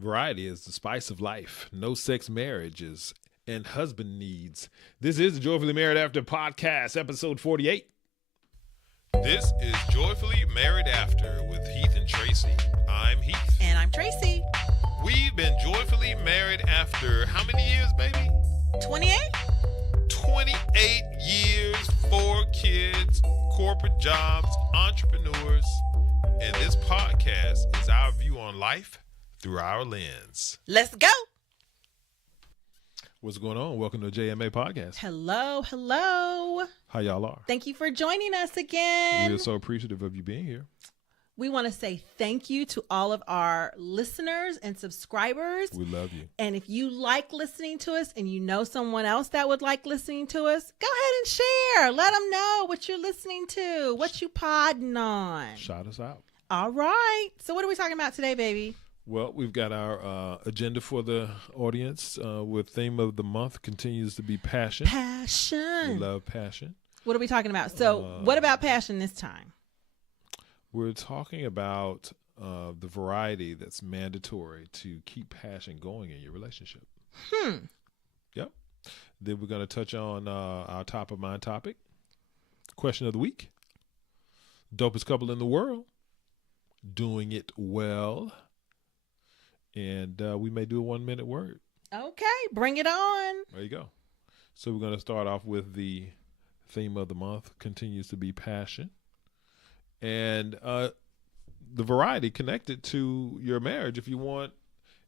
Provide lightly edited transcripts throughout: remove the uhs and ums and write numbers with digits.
Variety is the spice of life. No sex marriages and husband needs. This is the Joyfully Married After podcast, episode 48. This is Joyfully Married After with Heath and Tracy. I'm Heath. And I'm Tracy. We've been joyfully married after how many years, baby? 28? 28 years, 4 kids, corporate jobs, entrepreneurs. And this podcast is our view on life through our lens. Let's go. What's going on? Welcome to JMA Podcast. Hello. How y'all are? Thank you for joining us again. We are so appreciative of you being here. We want to say thank you to all of our listeners and subscribers. We love you. And if you like listening to us and you know someone else that would like listening to us, go ahead and share. Let them know what you're listening to, what you podding on. Shout us out. All right. So what are we talking about today, baby? Well, we've got our agenda for the audience with theme of the month continues to be passion. Passion. We love passion. What are we talking about? So what about passion this time? We're talking about the variety that's mandatory to keep passion going in your relationship. Yep. Then we're going to touch on our top of mind topic. Question of the week. Dopest couple in the world. Doing it well. And we may do a 1 minute word. Okay, bring it on. There you go. So we're going to start off with the theme of the month continues to be passion. And the variety connected to your marriage. If you want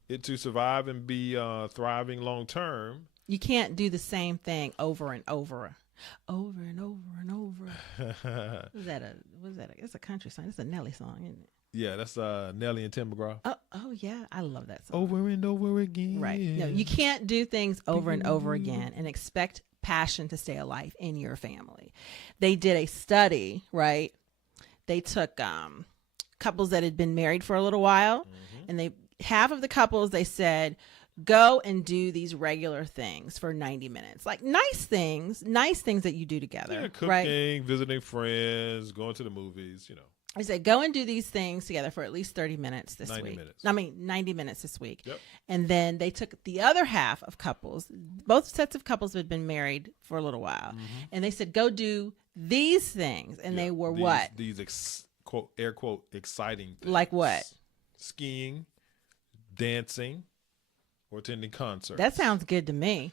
it to survive and be thriving long term. You can't do the same thing over and over. Over and over and over. What is that? It's a country song. It's a Nelly song, isn't it? Yeah, that's Nelly and Tim McGraw. Oh yeah, I love that song. Over and over again. Right. No, you can't do things over and over again and expect passion to stay alive in your family. They did a study, right? They took couples that had been married for a little while, and half of the couples, they said, go and do these regular things for 90 minutes. Like nice things that you do together. Yeah, cooking, right? visiting friends, going to the movies, you know. I said, go and do these things together for at least 30 minutes this 90 week. minutes. 90 minutes this week. Yep. And then they took the other half of couples, both sets of couples had been married for a little while. And they said, go do these things. And they were what? These quote, air quote, exciting things. Like what? Skiing, dancing, or attending concerts. That sounds good to me.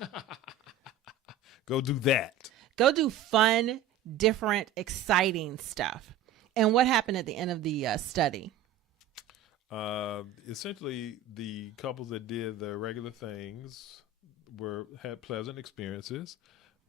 Go do that. Go do fun, different, exciting stuff. And what happened at the end of the study? Essentially, the couples that did the regular things had pleasant experiences,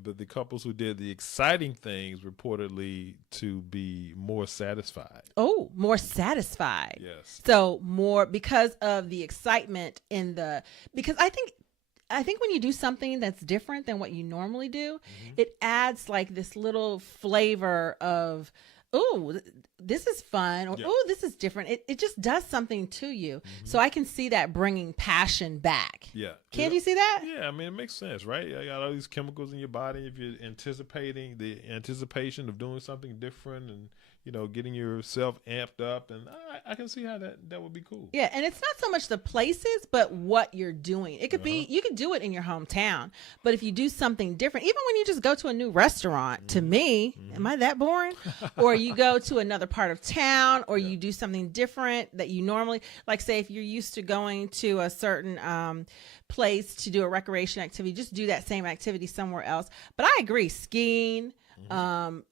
but the couples who did the exciting things reportedly to be more satisfied. Oh, more satisfied. Yes. So more because of the excitement because I think when you do something that's different than what you normally do, it adds like this little flavor of, oh, this is fun, or oh, this is different. It just does something to you. So I can see that bringing passion back. Yeah. Can't you see that? Yeah, I mean, it makes sense, right? You got all these chemicals in your body. If you're anticipating the anticipation of doing something different and, you know, getting yourself amped up, and I can see how that would be cool. Yeah, and it's not so much the places, but what you're doing. It could be, you could do it in your hometown, but if you do something different, even when you just go to a new restaurant, to me, am I that boring? Or you go to another part of town, or you do something different that you normally, like say if you're used to going to a certain place to do a recreation activity, just do that same activity somewhere else. But I agree, skiing, doing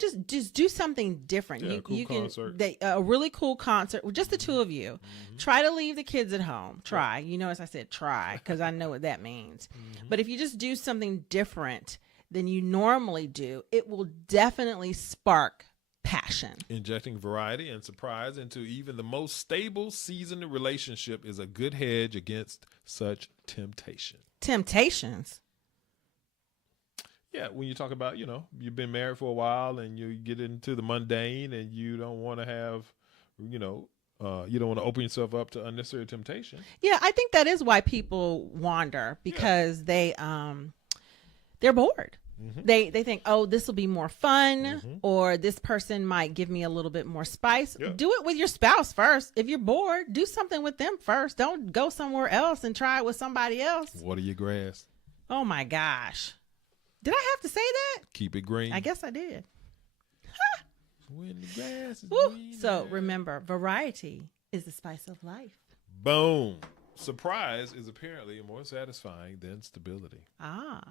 just do something different. Yeah, you can concert. a really cool concert with just the two of you. Try to leave the kids at home. Try, as I said, try, because I know what that means. But if you just do something different than you normally do, it will definitely spark passion. Injecting variety and surprise into even the most stable, seasoned relationship is a good hedge against such temptation. Temptations. Yeah, when you talk about, you've been married for a while and you get into the mundane and you don't want to have, you don't want to open yourself up to unnecessary temptation. Yeah, I think that is why people wander, because they're bored. They think, oh, this will be more fun, or this person might give me a little bit more spice. Yeah. Do it with your spouse first. If you're bored, do something with them first. Don't go somewhere else and try it with somebody else. Water your grass. Oh my gosh. Did I have to say that? Keep it green. I guess I did. When the grass is Woo. green. So remember, variety is the spice of life. Boom. Surprise is apparently more satisfying than stability. Ah.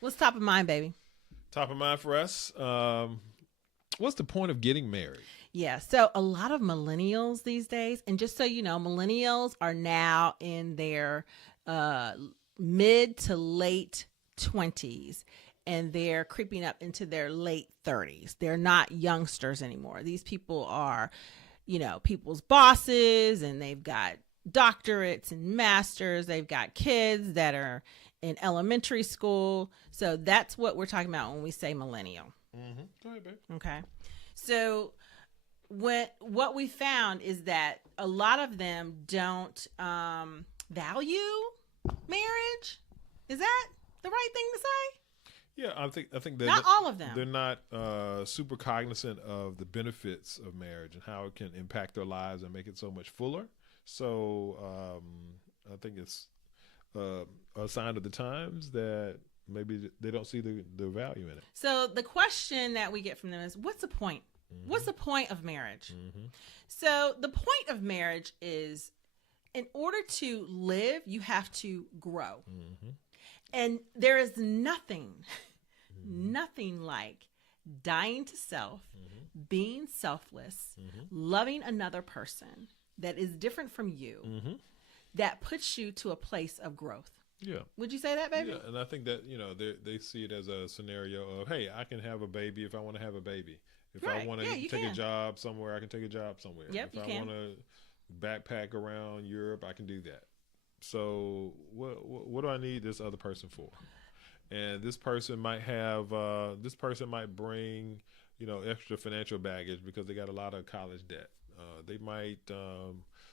What's top of mind, baby? Top of mind for us. What's the point of getting married? Yeah, so a lot of millennials these days, and just so you know, millennials are now in their mid to late 20s, and they're creeping up into their late 30s. They're not youngsters anymore. These people are, people's bosses, and they've got doctorates and masters. They've got kids that are in elementary school. So that's what we're talking about when we say millennial. Go ahead, babe. Okay. So what we found is that a lot of them don't value marriage. Is that the right thing to say? Yeah, I think not all of them. They're not super cognizant of the benefits of marriage and how it can impact their lives and make it so much fuller. So I think it's a sign of the times that maybe they don't see the value in it. So the question that we get from them is, what's the point? What's the point of marriage? So the point of marriage is, in order to live, you have to grow. And there is nothing like dying to self, being selfless, loving another person that is different from you, that puts you to a place of growth. Yeah. Would you say that, baby? Yeah, and I think that, they see it as a scenario of, hey, I can have a baby if I want to have a baby. If I want to take a job somewhere, I can take a job somewhere. Yep, if I want to backpack around Europe, I can do that. So what do I need this other person for? And this person might bring, extra financial baggage because they got a lot of college debt. They might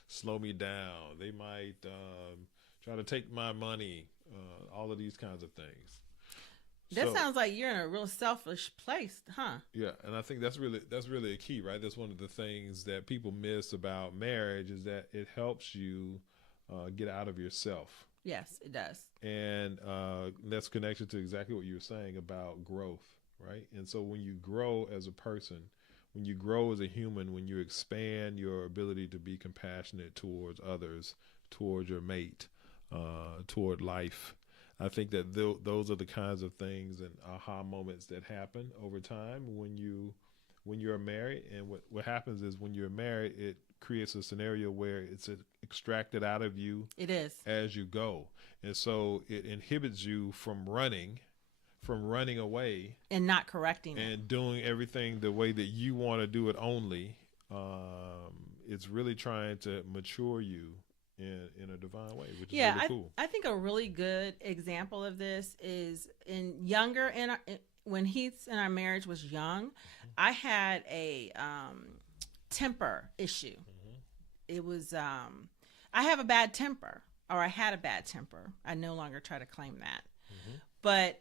slow me down. They might try to take my money. All of these kinds of things. That sounds like you're in a real selfish place, huh? Yeah, and I think that's really a key, right? That's one of the things that people miss about marriage is that it helps you get out of yourself. Yes, it does. And that's connected to exactly what you were saying about growth, right? And so when you grow as a person, when you grow as a human, when you expand your ability to be compassionate towards others, towards your mate, toward life, I think that those are the kinds of things and aha moments that happen over time when you're married. And what happens is when you're married, it creates a scenario where it's extracted out of you. It is. As you go. And so it inhibits you from running away. And not correcting it. And doing everything the way that you want to do it only. It's really trying to mature you in a divine way, which is really cool. I think a really good example of this is when Heath and our marriage was young, I had a temper issue. It was I have a bad temper, or I had a bad temper. I no longer try to claim that. But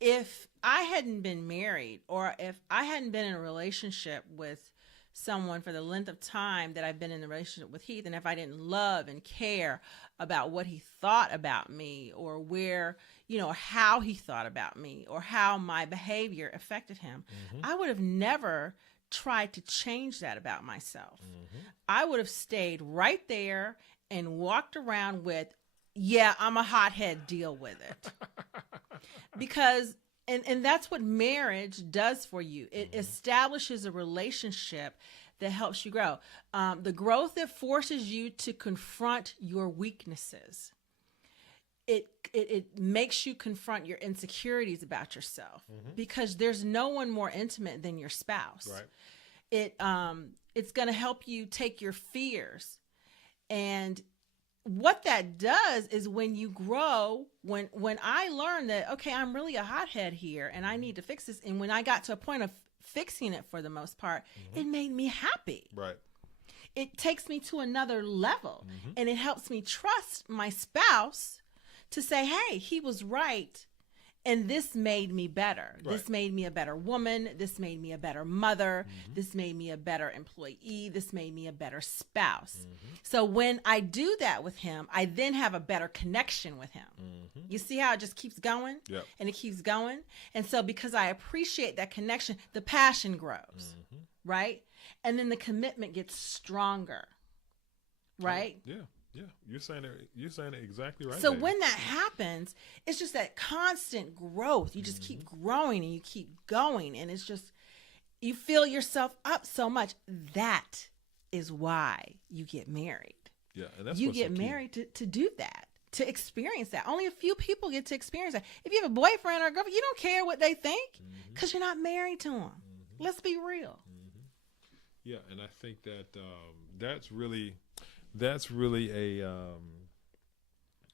if I hadn't been married, or if I hadn't been in a relationship with someone for the length of time that I've been in the relationship with Heath, and if I didn't love and care about what he thought about me, or how he thought about me, or how my behavior affected him, I would have never tried to change that about myself. I would have stayed right there and walked around with, yeah, I'm a hothead, deal with it. Because And that's what marriage does for you. It establishes a relationship that helps you grow. The growth that forces you to confront your weaknesses. It makes you confront your insecurities about yourself, because there's no one more intimate than your spouse. Right. It's going to help you take your fears, and what that does is when you grow, when I learned that, okay, I'm really a hothead here and I need to fix this. And when I got to a point of fixing it for the most part, it made me happy. Right. It takes me to another level, and it helps me trust my spouse to say, hey, he was right. And this made me better. Right. This made me a better woman. This made me a better mother. This made me a better employee. This made me a better spouse. So when I do that with him, I then have a better connection with him. You see how it just keeps going? Yep. And it keeps going? And so because I appreciate that connection, the passion grows, right? And then the commitment gets stronger, right? Yeah. Yeah, you're saying it exactly right. So baby. when that happens, it's just that constant growth. You just keep growing and you keep going, and it's just you fill yourself up so much. That is why you get married. Yeah, and that's you what's get so key. married to do that, to experience that. Only a few people get to experience that. If you have a boyfriend or a girlfriend, you don't care what they think because you're not married to them. Let's be real. Yeah, and I think that that's really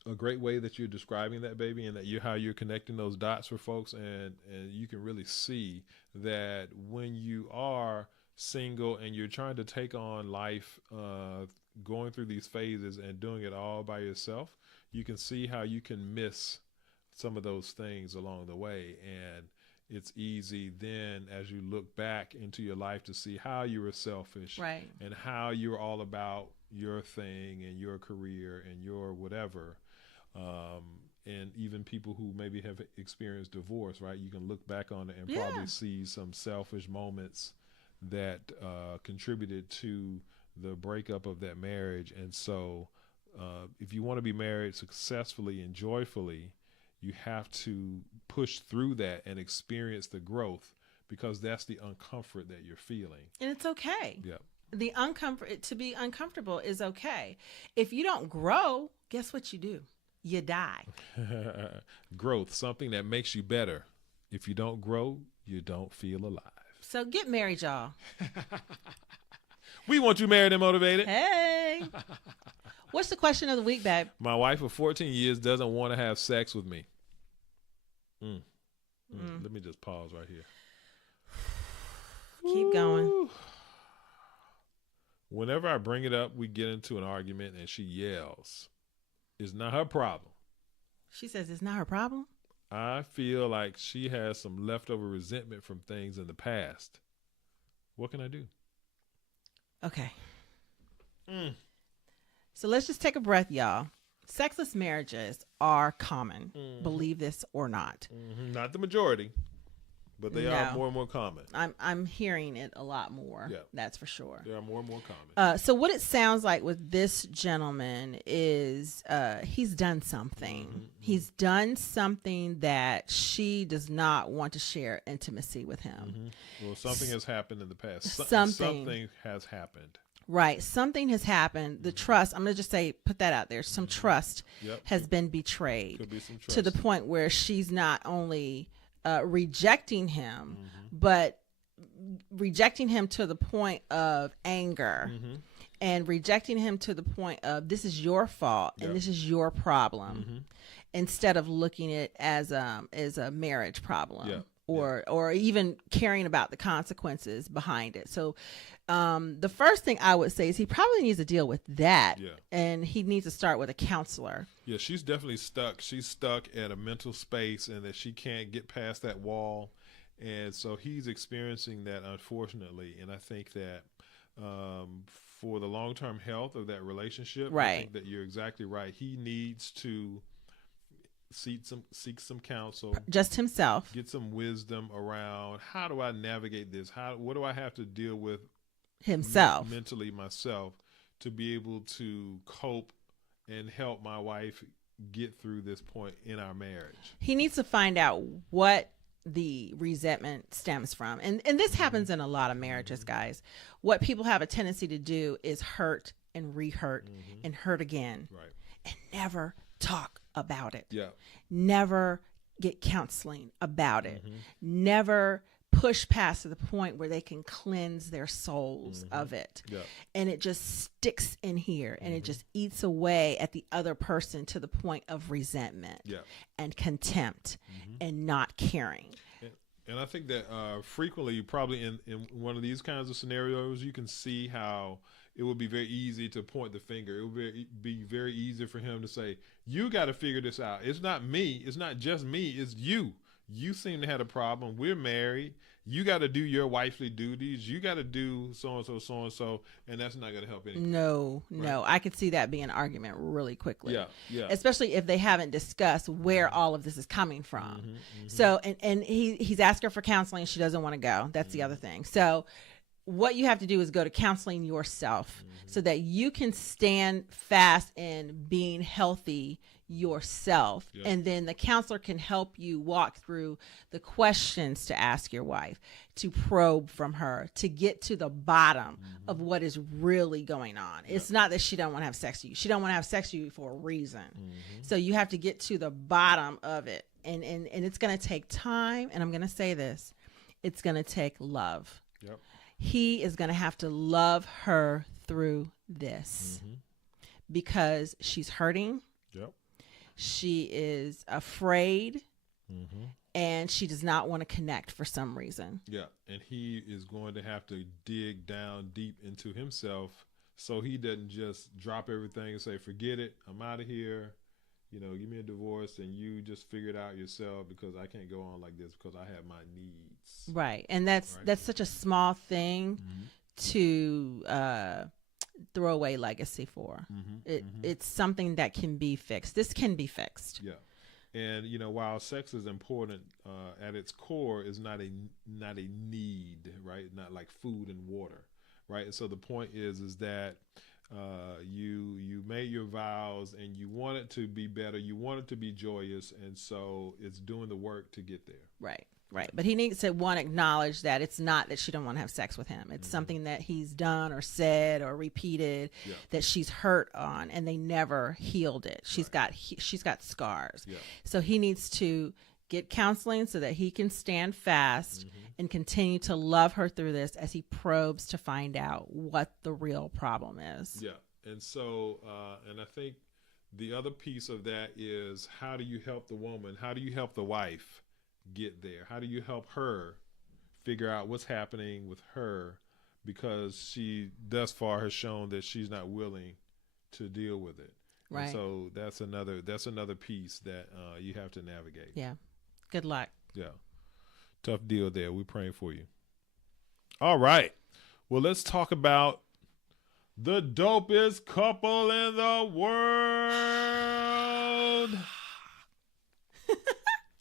a great way that you're describing that, baby, and that how you're connecting those dots for folks, and you can really see that when you are single and you're trying to take on life, going through these phases and doing it all by yourself, you can see how you can miss some of those things along the way. And it's easy then as you look back into your life to see how you were selfish, Right. and how you were all about your thing and your career and your whatever. And even people who maybe have experienced divorce, right? You can look back on it and probably see some selfish moments that contributed to the breakup of that marriage. And so if you want to be married successfully and joyfully, you have to push through that and experience the growth, because that's the uncomfort that you're feeling. And it's okay. Yeah. To be uncomfortable is okay. If you don't grow, guess what you do? You die. Growth, something that makes you better. If you don't grow, you don't feel alive. So get married, y'all. We want you married and motivated. Hey. What's the question of the week, babe? My wife of 14 years doesn't want to have sex with me. Let me just pause right here. Keep going. Whenever I bring it up, we get into an argument and she yells. It's not her problem. She says it's not her problem? I feel like she has some leftover resentment from things in the past. What can I do? Okay. So let's just take a breath, y'all. Sexless marriages are common, believe this or not. Not the majority, but they are more and more common. I'm hearing it a lot more. Yeah. That's for sure. They are more and more common. So what it sounds like with this gentleman is he's done something. He's done something that she does not want to share intimacy with him. Well, something has happened in the past. Something has happened. Right. Something has happened. The trust, I'm going to just say, put that out there. Some trust has been betrayed. Could be some trust. To the point where she's not only rejecting him, but rejecting him to the point of anger and rejecting him to the point of this is your fault and this is your problem instead of looking at it as a marriage problem. Or even caring about the consequences behind it. So the first thing I would say is he probably needs to deal with that. And he needs to start with a counselor. Yeah, she's definitely stuck. She's stuck at a mental space and that she can't get past that wall. And so he's experiencing that, unfortunately. And I think that for the long-term health of that relationship, I think that you're exactly right. He needs to seek some counsel, just himself, get some wisdom around how do I navigate this, what do I have to deal with himself mentally myself to be able to cope and help my wife get through this point in our marriage. He needs to find out what the resentment stems from, and this happens in a lot of marriages, guys. What people have a tendency to do is hurt and re-hurt and hurt again, and never talk about it. Never get counseling about it. Never push past to the point where they can cleanse their souls of it. And it just sticks in here and it just eats away at the other person to the point of resentment and contempt and not caring. And I think that frequently, probably in one of these kinds of scenarios, you can see how it would be very easy to point the finger. It would be very easy for him to say, you got to figure this out. It's not me. It's not just me. It's you. You seem to have a problem. We're married. You got to do your wifely duties. You got to do so-and-so, so-and-so, and that's not going to help anything. No. I could see that being an argument really quickly. Yeah. Especially if they haven't discussed where all of this is coming from. So, and he's asked her for counseling. She doesn't want to go. That's the other thing. So what you have to do is go to counseling yourself so that you can stand fast in being healthy yourself. Yep. And then the counselor can help you walk through the questions to ask your wife, to probe from her, to get to the bottom of what is really going on. Yep. It's not that she don't want to have sex with you. She don't want to have sex with you for a reason. So you have to get to the bottom of it. And it's going to take time. And I'm going to say this, it's going to take love. Yep. He is going to have to love her through this because she's hurting. Yep. She is afraid and she does not want to connect for some reason. Yeah. And he is going to have to dig down deep into himself so he doesn't just drop everything and say, forget it. I'm out of here. You know, give me a divorce and you just figure it out yourself because I can't go on like this because I have my needs. Right. And that's such a small thing to throw away legacy for. It's something that can be fixed. This can be fixed. Yeah. And, you know, while sex is important, at its core is not a need, right? Not like food and water, right? And so the point is that you made your vows and you want it to be better. You want it to be joyous. And so it's doing the work to get there. Right. But he needs to acknowledge that it's not that she don't want to have sex with him. It's something that he's done or said or repeated that she's hurt on and they never healed it. She's got scars. Yeah. So he needs to get counseling so that he can stand fast and continue to love her through this as he probes to find out what the real problem is. Yeah. And so, and I think the other piece of that is, how do you help the woman? How do you help the wife get there? How do you help her figure out what's happening with her? Because she thus far has shown that she's not willing to deal with it. Right. And so that's another piece that you have to navigate. Yeah. Good luck. Yeah. Tough deal there. We're praying for you. All right. Well, let's talk about the dopest couple in the world.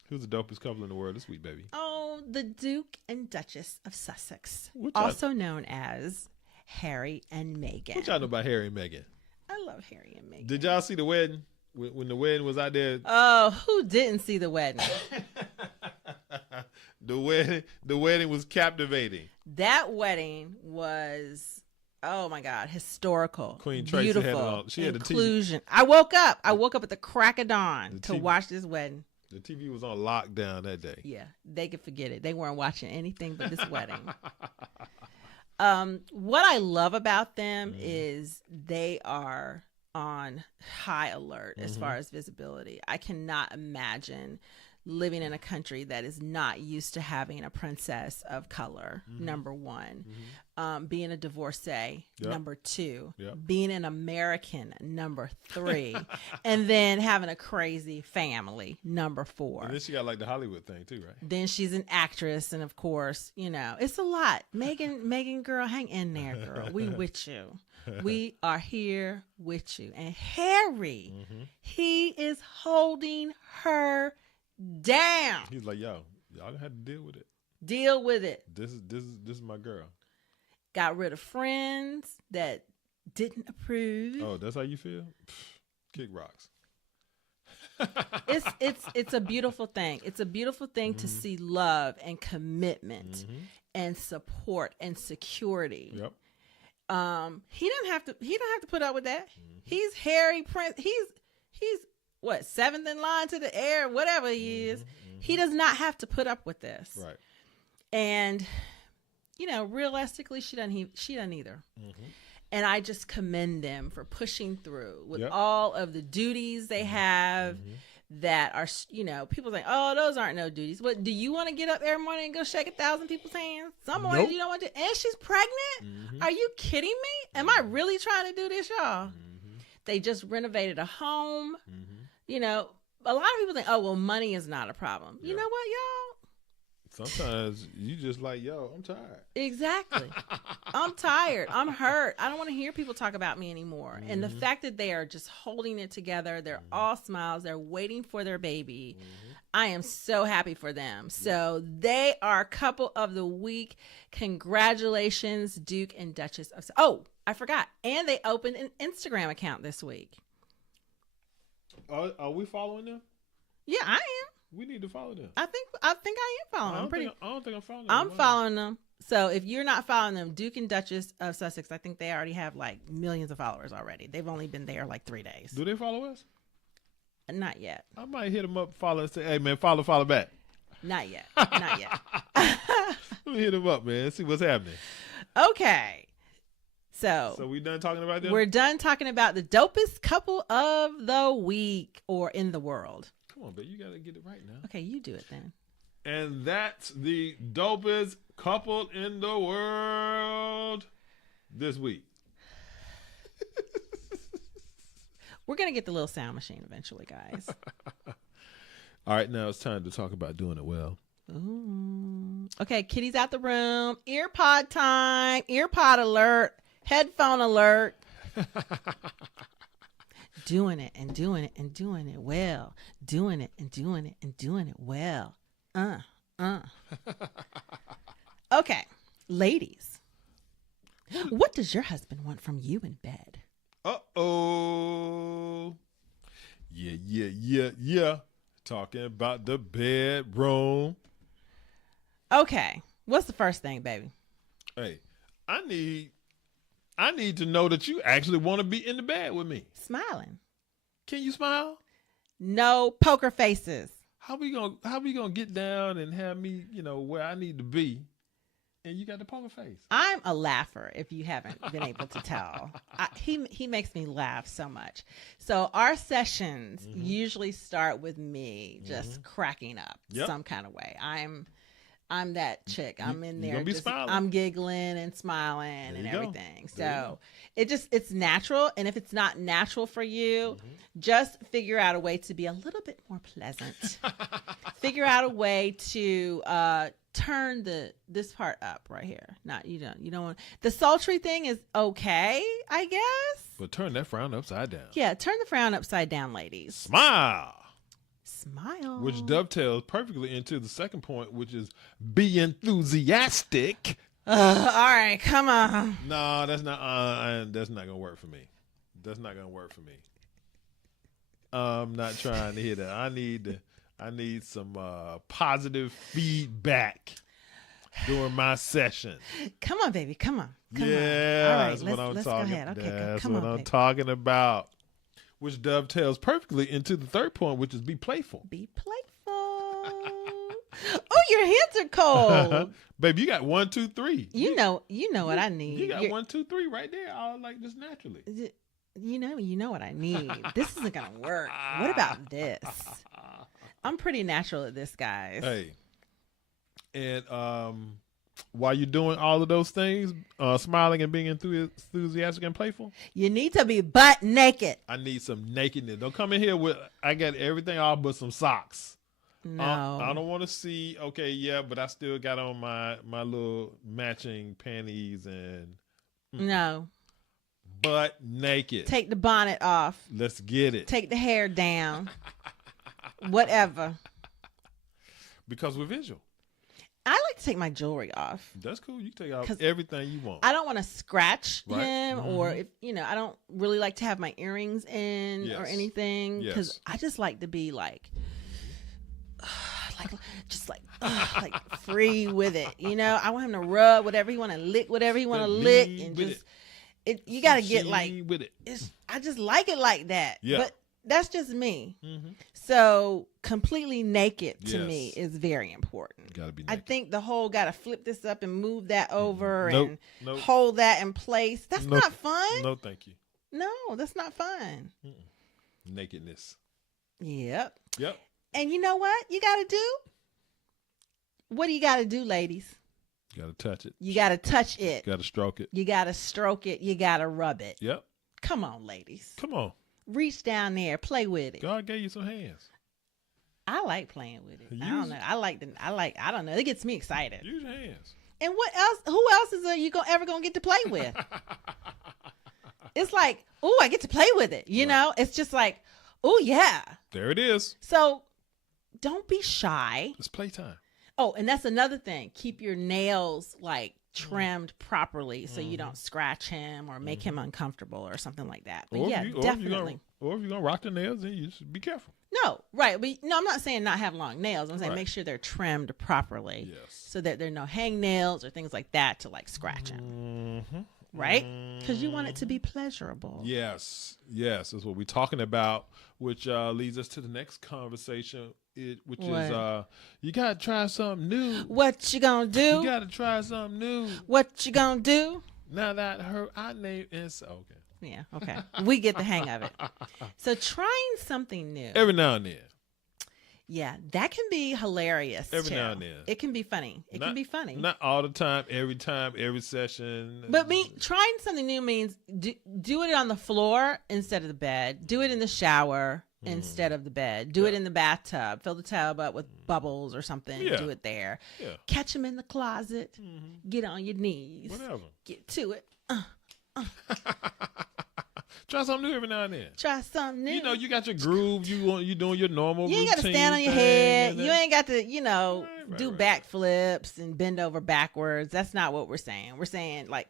Who's the dopest couple in the world this week, baby? Oh, the Duke and Duchess of Sussex, also known as Harry and Meghan. What y'all know about Harry and Meghan? I love Harry and Meghan. Did y'all see the wedding? When the wedding was out there? Oh, who didn't see the wedding? The wedding was captivating. That wedding was, oh my God, historical. Queen Tracy beautiful, had it on. She had inclusion. I woke up at the crack of dawn to watch this wedding. The TV was on lockdown that day. Yeah, they could forget it. They weren't watching anything but this wedding. What I love about them is they are on high alert as far as visibility. I cannot imagine living in a country that is not used to having a princess of color, number one. Being a divorcee, number two. Being an American, number three. And then having a crazy family, number four. And then she got like the Hollywood thing too, right? Then she's an actress, and of course, you know, it's a lot. Meghan, girl, hang in there, girl. We with you. We are here with you. And Harry, he is holding her down. He's like, yo, y'all gonna have to deal with it. Deal with it. This is my girl. Got rid of friends that didn't approve. Oh, that's how you feel? Kick rocks. It's a beautiful thing. It's a beautiful thing to see love and commitment and support and security. Yep. He don't have to put up with that. He's Harry Prince. He's what, seventh in line to the heir, whatever he is. He does not have to put up with this. Right. And you know, realistically, she doesn't either. And I just commend them for pushing through with all of the duties they have. that are, people think, oh, those aren't no duties. But do you want to get up every morning and go shake 1,000 people's hands? Some mornings you don't want to. And she's pregnant? Are you kidding me? Am I really trying to do this, y'all? They just renovated a home. A lot of people think, oh, well, money is not a problem. You know what, y'all? Sometimes you just like, yo, I'm tired. Exactly. I'm tired. I'm hurt. I don't want to hear people talk about me anymore. And the fact that they are just holding it together, they're all smiles, they're waiting for their baby. I am so happy for them. So they are couple of the week. Congratulations, Duke and Duchess of... Oh, I forgot. And they opened an Instagram account this week. Are we following them? Yeah, I am. We need to follow them. I think I am following them. I don't think I'm following them. I'm following them. So if you're not following them, Duke and Duchess of Sussex, I think they already have like millions of followers already. They've only been there like 3 days. Do they follow us? Not yet. I might hit them up, follow, and say, hey, man, follow back. Not yet. Not yet. Let me hit them up, man. See what's happening. Okay. So we done talking about them? We're done talking about the dopest couple of the week or in the world. Come on, babe. You got to get it right now. Okay, you do it then. And that's the dopest couple in the world this week. We're going to get the little sound machine eventually, guys. All right, now it's time to talk about doing it well. Ooh. Okay, Kitty's out the room. Earpod time. Earpod alert. Headphone alert. Doing it and doing it and doing it well. Doing it and doing it and doing it well. Okay, ladies. What does your husband want from you in bed? Uh-oh. Yeah. Talking about the bedroom. Okay, what's the first thing, baby? Hey, I need to know that you actually want to be in the bed with me. Smiling. Can you smile? No poker faces. How we gonna get down and have me, where I need to be, and you got the poker face? I'm a laugher, if you haven't been able to tell. He makes me laugh so much. So our sessions usually start with me just cracking up some kind of way. I'm that chick. I'm in there. I'm giggling and smiling and everything. So it's natural. And if it's not natural for you, just figure out a way to be a little bit more pleasant. Figure out a way to turn this part up right here. You don't want the sultry thing is okay, I guess. But turn that frown upside down. Yeah, turn the frown upside down, ladies. Smile. Which dovetails perfectly into the second point, which is be enthusiastic. All right, come on. No, that's not gonna work for me. That's not gonna work for me. I'm not trying to hear that. I need some positive feedback during my session. Come on, baby. Come on. All right, that's what I'm talking. Go ahead. Okay, that's what I'm talking about. Which dovetails perfectly into the third point, which is be playful. Be playful. Oh, your hands are cold. Baby, you got 1, 2, 3. You know what I need. You got 1, 2, 3 right there, all like just naturally. You know what I need. This isn't gonna work. What about this? I'm pretty natural at this, guys. Hey. And while you're doing all of those things, smiling and being enthusiastic and playful, you need to be butt naked. I need some nakedness. Don't come in here with, I got everything off but some socks. No. I don't want to see, okay, yeah, but I still got on my little matching panties and. No. Butt naked. Take the bonnet off. Let's get it. Take the hair down. Whatever. Because we're visual. I like to take my jewelry off. That's cool. You can take off everything you want. I don't want to scratch him, or if I don't really like to have my earrings in or anything, because I just like to be like free with it. I want him to rub whatever he want to lick, whatever he want to lick, and just you got to get like with it. I just like it like that. Yeah. But that's just me. So completely naked to me is very important. Gotta be naked. I think the whole got to flip this up and move that over and hold that in place. That's not fun. No, thank you. No, that's not fun. Nakedness. Yep. Yep. And you know what you got to do? What do you got to do, ladies? You got to touch it. You got to touch it. You got to stroke it. You got to stroke it. You got to rub it. Yep. Come on, ladies. Come on. Reach down there, play with it. God gave you some hands. I like playing with it. I don't know. I don't know. It gets me excited. Use your hands. And what else? Who else is you ever gonna get to play with? It's like, oh, I get to play with it. You know, it's just like, oh yeah. There it is. So don't be shy. It's playtime. Oh, and that's another thing. Keep your nails like trimmed properly so you don't scratch him or make him uncomfortable or something like that. But definitely. Or if you're gonna rock the nails, then you just be careful. No, right. But no, I'm not saying not have long nails. I'm saying Right. make sure they're trimmed properly. Yes. So that there are no hang nails or things like that to like scratch him. Right? Because you want it to be pleasurable. Yes. Yes. That's what we're talking about, which leads us to the next conversation, which is you got to try something new. What you gonna do? You got to try something new. What you gonna do? Now that I name is okay. Yeah, okay. We get the hang of it. So trying something new. Every now and then. Yeah, that can be hilarious. Every too. now and then. It can be funny. It can be funny. Not all the time, every session. But trying something new means do it on the floor instead of the bed. Do it in the shower instead of the bed. Do it in the bathtub. Fill the tub up with bubbles or something. Yeah. Do it there. Yeah. Catch him in the closet. Get on your knees. Whatever. Get to it. Try something new every now and then. Try something new. You know, you got your groove. You doing your normal. You ain't got to routine stand on your thing head. and You that. ain't got to, do right. backflips and bend over backwards. That's not what we're saying. We're saying like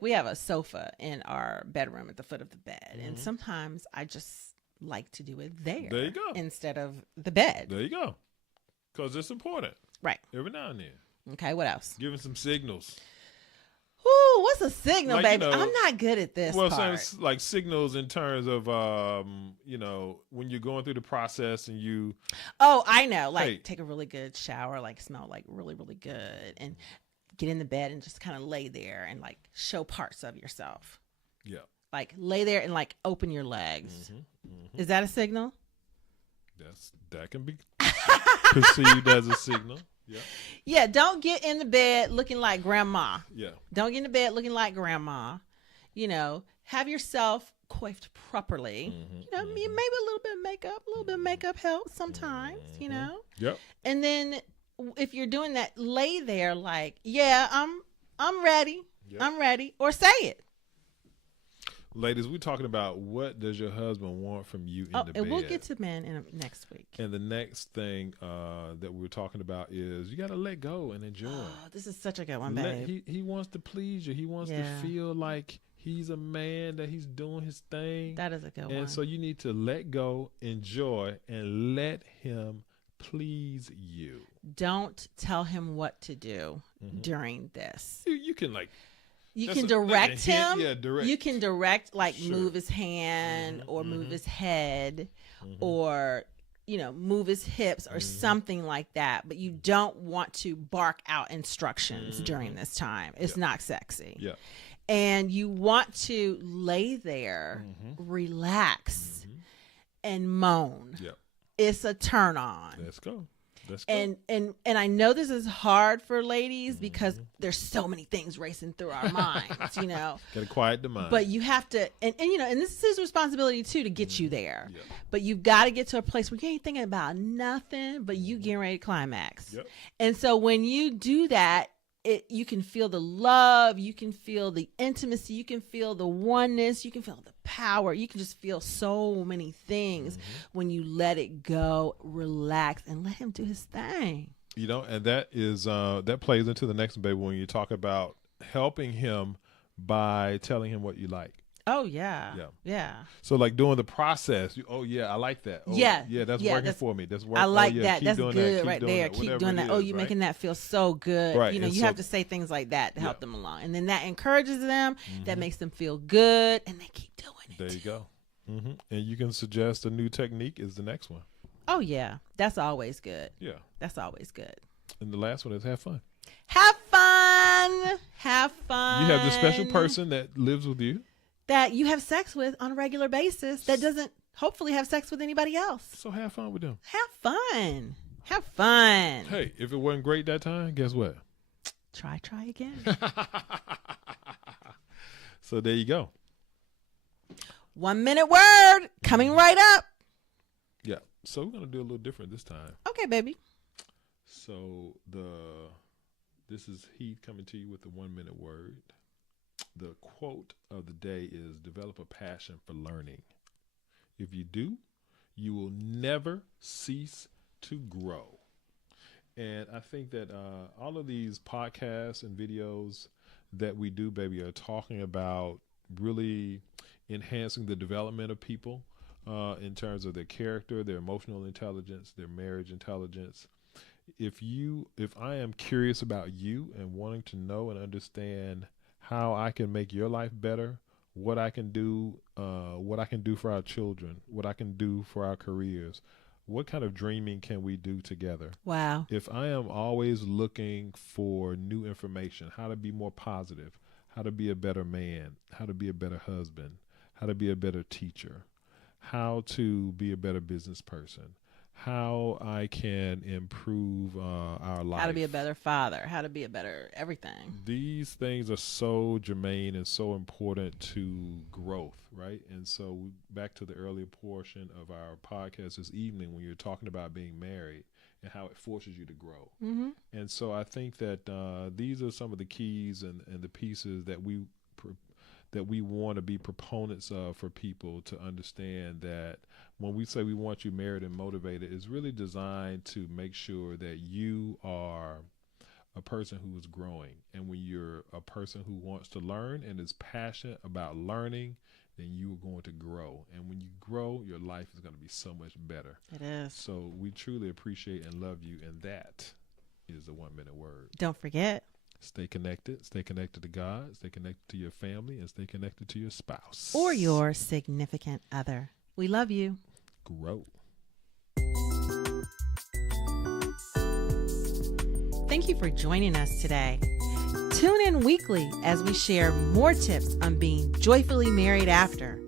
we have a sofa in our bedroom at the foot of the bed, and sometimes I just like to do it there. There you go. Instead of the bed. There you go. Because it's important. Right. Every now and then. Okay. What else? Giving some signals. Ooh, what's a signal, Like, baby? I'm not good at this Well, part. so like signals in terms of, when you're going through the process and you. Oh, I know. Like, Hey. take a really good shower, like smell like really, really good, and get in the bed and just kind of lay there and like show parts of yourself. Yeah. Like lay there and like open your legs. Is that a signal? That can be perceived as a signal. Yeah. Yeah. Don't get in the bed looking like grandma. Yeah. Don't get in the bed looking like grandma. Have yourself coiffed properly. Maybe a little bit of makeup. A little bit of makeup helps sometimes. Yep. And then if you're doing that, lay there like, yeah, I'm ready. Yep. I'm ready. Or say it. Ladies, we're talking about what does your husband want from you in the bed. And we'll get to men next week. And the next thing that we're talking about is you got to let go and enjoy. Oh, this is such a good one, babe. He wants to please you. He wants to feel like he's a man, that he's doing his thing. That is a good one. And so you need to let go, enjoy, and let him please you. Don't tell him what to do during this. You can like. You can direct him. Yeah, direct. You can direct, like Sure. move his hand or move his head or, move his hips or something like that. But you don't want to bark out instructions during this time. It's not sexy. Yeah. And you want to lay there, relax, and moan. Yeah. It's a turn on. Let's go. Let's go. And I know this is hard for ladies because there's so many things racing through our minds, Got to quiet the mind. But you have to, and this is his responsibility too to get you there. Yeah. But you've got to get to a place where you ain't thinking about nothing, but you getting ready to climax. Yep. And so when you do that, you can feel the love, you can feel the intimacy, you can feel the oneness, you can feel the power. You can just feel so many things when you let it go, relax, and let him do his thing. And that is that plays into the next, baby, when you talk about helping him by telling him what you like. Oh yeah. So like doing the process. I like that. Oh, that's working for me. That's working. I like that. Keep That's doing good that. right there. Keep doing that. Oh, you're making that feel so good. Right. You have to say things like that to help them along, and then that encourages them. That makes them feel good, and they keep doing it. There you go. And you can suggest a new technique is the next one. Oh yeah, that's always good. Yeah, that's always good. And the last one is have fun. Have fun. Have fun. You have this special person that lives with you. That you have sex with on a regular basis that doesn't hopefully have sex with anybody else. So have fun with them. Have fun. Have fun. Hey, if it wasn't great that time, guess what? Try again. So there you go. 1 minute word coming right up. Yeah. So we're going to do a little different this time. Okay, baby. So this is Heath coming to you with the 1 minute word. The quote of the day is, develop a passion for learning. If you do, you will never cease to grow. And I think that all of these podcasts and videos that we do, baby, are talking about really enhancing the development of people in terms of their character, their emotional intelligence, their marriage intelligence. If I am curious about you and wanting to know and understand how I can make your life better, what I can do for our children, what I can do for our careers, what kind of dreaming can we do together? Wow. If I am always looking for new information, how to be more positive, how to be a better man, how to be a better husband, how to be a better teacher, how to be a better business person, how I can improve our life. How to be a better father, how to be a better everything. These things are so germane and so important to growth, right? And so back to the earlier portion of our podcast this evening when you're talking about being married and how it forces you to grow. Mm-hmm. And so I think that these are some of the keys and the pieces that we want to be proponents of for people to understand that when we say we want you married and motivated, it's really designed to make sure that you are a person who is growing. And when you're a person who wants to learn and is passionate about learning, then you are going to grow. And when you grow, your life is going to be so much better. It is. So we truly appreciate and love you. And that is the 1 minute word. Don't forget. Stay connected to God, stay connected to your family, and stay connected to your spouse. Or your significant other. We love you. Grow. Thank you for joining us today. Tune in weekly as we share more tips on being joyfully married after.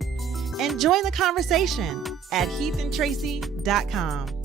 And join the conversation at heathandtracy.com.